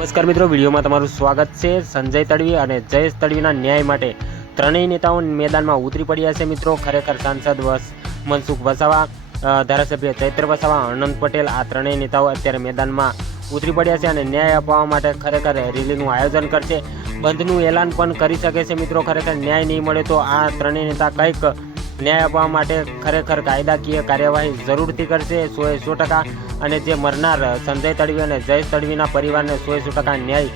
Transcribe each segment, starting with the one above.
નમસ્કાર મિત્રો, વિડીયોમાં તમારું સ્વાગત છે। સંજય તડવી અને જયેશ તડવીના ન્યાય માટે ત્રણેય નેતાઓ મેદાનમાં ઉતરી પડ્યા છે। મિત્રો, ખરેખર સાંસદ મનસુખ વસાવા, ધારાસભ્ય ચૈત્ર વસાવા, આનંદ પટેલ આ ત્રણેય નેતાઓ અત્યારે મેદાનમાં ઉતરી પડ્યા છે અને ન્યાય અપાવવા માટે ખરેખર રેલીનું આયોજન કરશે, બંધનું એલાન પણ કરી શકે છે। મિત્રો, ખરેખર ન્યાય નહીં મળે તો આ ત્રણેય નેતા કંઈક ન્યાય અપાવવા માટે ખરેખર કાયદાકીય કાર્યવાહી જરૂરથી કરશે 100% અને જે મરનાર સંજય તડવી અને જયેશ તડવીના પરિવારને 100% ન્યાય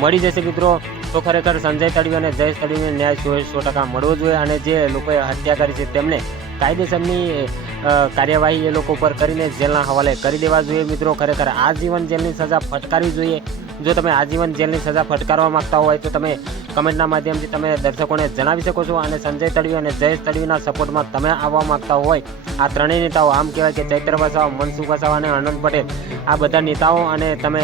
મળી જશે। મિત્રો, તો ખરેખર સંજય તડવી અને જયેશ તડવીને ન્યાય 100% મળવો જોઈએ અને જે લોકોએ હત્યા કરી છે તેમને કાયદેસરની કાર્યવાહી એ લોકો પર કરીને જેલના હવાલે કરી દેવા જોઈએ। મિત્રો, ખરેખર આજીવન જેલની સજા ફટકારવી જોઈએ। જો તમે આજીવન જેલની સજા ફટકારવા માંગતા હોય તો તમે કમેન્ટના માધ્યમથી તમે દર્શકોને જણાવી શકો છો અને સંજય તડવી અને જયેશ તડવીના સપોર્ટમાં તમે આવવા માંગતા હોય આ ત્રણેય નેતાઓ, આમ કહેવાય કે ચૈત્ર વસાવા, મનસુખ વસાવા અને આનંદ પટેલ, આ બધા નેતાઓ અને તમે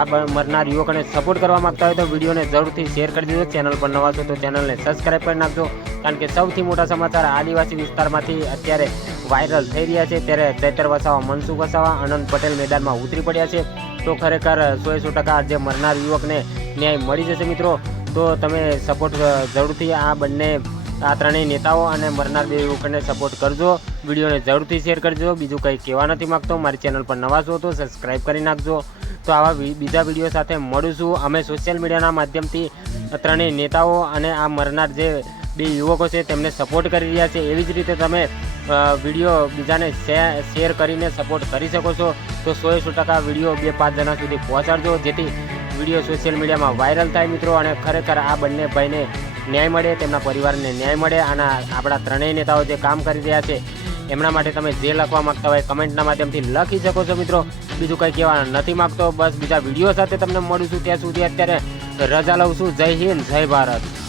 આ મરનાર યુવકોને સપોર્ટ કરવા માંગતા હોય તો વિડીયોને જરૂરથી શેર કરી દેજો। ચેનલ પર નવા છો તો ચેનલને સબસ્ક્રાઈબ કરી નાખજો, કારણ કે સૌથી મોટા સમાચાર આદિવાસી વિસ્તારમાંથી અત્યારે વાયરલ થઈ રહ્યા છે। ત્યારે ચૈત્ર વસાવા, મનસુખ વસાવા, આનંદ પટેલ મેદાનમાં ઉતરી પડ્યા છે। તો ખરેખર 100% જે મરનાર યુવકને ન્યાય મળી જશે। મિત્રો, તો તમે સપોર્ટ જરૂરથી આ ત્રણેય નેતાઓ અને મરનાર બે યુવકોને સપોર્ટ કરજો। વિડીયોને જરૂરથી શેર કરજો। બીજું કંઈ કહેવા નથી માગતો, મારી ચેનલ પર નવા છો તો સબસ્ક્રાઈબ કરી નાખજો। તો આવા બીજા વિડીયો સાથે મળીશું। અમે સોશિયલ મીડિયાના માધ્યમથી ત્રણેય નેતાઓ અને આ મરનાર જે બે યુવકો છે તેમને સપોર્ટ કરી રહ્યા છે, એવી જ રીતે તમે વિડીયો બીજાને શેર કરીને સપોર્ટ કરી શકો છો। તો 100% વિડીયો 2-5 જણા સુધી પહોંચાડજો, જેથી વિડીયો સોશિયલ મીડિયામાં વાયરલ થાય। મિત્રો, અને ખરેખર આ બંને ભાઈને ન્યાય મળે, તેમના પરિવારને ન્યાય મળે અને આપણા ત્રણેય નેતાઓ જે કામ કરી રહ્યા છે એમના માટે તમે જે લખવા માગતા હોય કમેન્ટના માધ્યમથી લખી શકો છો। મિત્રો, બીજું કંઈ કહેવા નથી માગતો, બસ બીજા વિડીયો સાથે તમને મળું છું। ત્યાં સુધી અત્યારે રજા લઉં છું। જય હિન્દ, જય ભારત।